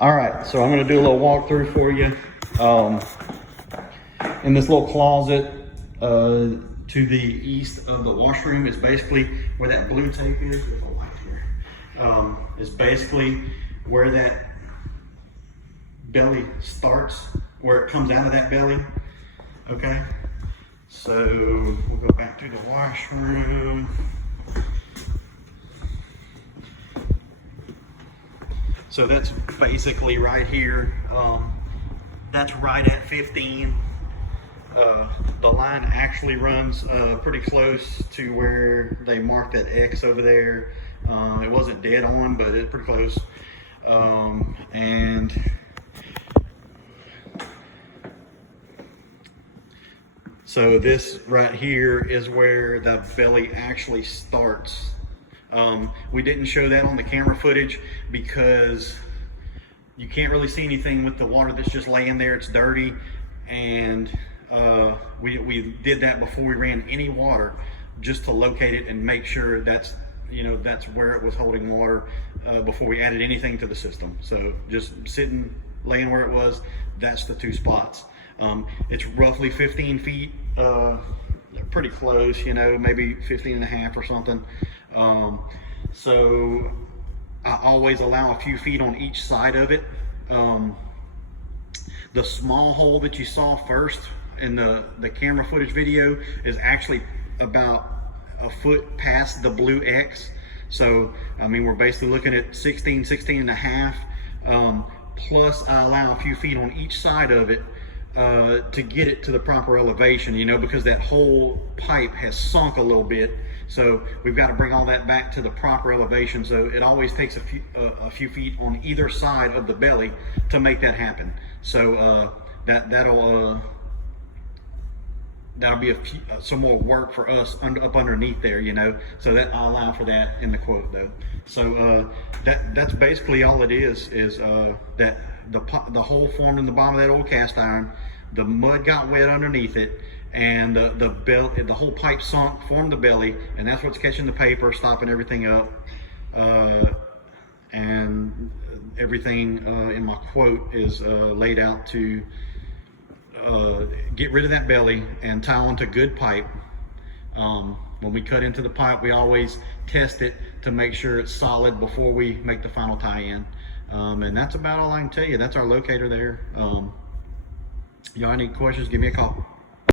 All right, so I'm gonna do a little walkthrough for you. In this little closet to the east of the washroom is basically where that blue tape is. There's a light here. Is basically where that belly starts, where it comes out of that belly. Okay, so we'll go back to the washroom. So that's basically right here. That's right at 15. The line actually runs pretty close to where they marked that X over there. It wasn't dead on, but it's pretty close. And so this right here is where the belly actually starts. We didn't show that on the camera footage because you can't really see anything with the water that's just laying there. It's dirty, and we did that before we ran any water, just to locate it and make sure that's where it was holding water before we added anything to the system. So just sitting, laying where it was, that's the two spots. It's roughly 15 feet, pretty close, maybe 15 and a half or something. So I always allow a few feet on each side of it. The small hole that you saw first in the camera footage video is actually about a foot past the blue X. So, I mean, we're basically looking at 16 and a half. Plus I allow a few feet on each side of it to get it to the proper elevation, because that whole pipe has sunk a little bit. So we've got to bring all that back to the proper elevation. So it always takes a few feet on either side of the belly to make that happen. So that'll be some more work for us up underneath there, So that I'll allow for that in the quote though. So that's basically all it is that the hole formed in the bottom of that old cast iron. The mud got wet underneath it, and the whole pipe sunk, formed the belly, and that's what's catching the paper, stopping everything up. And everything in my quote is laid out to get rid of that belly and tie onto good pipe. When we cut into the pipe, we always test it to make sure it's solid before we make the final tie-in. And that's about all I can tell you. That's our locator there. Y'all any questions, give me a call.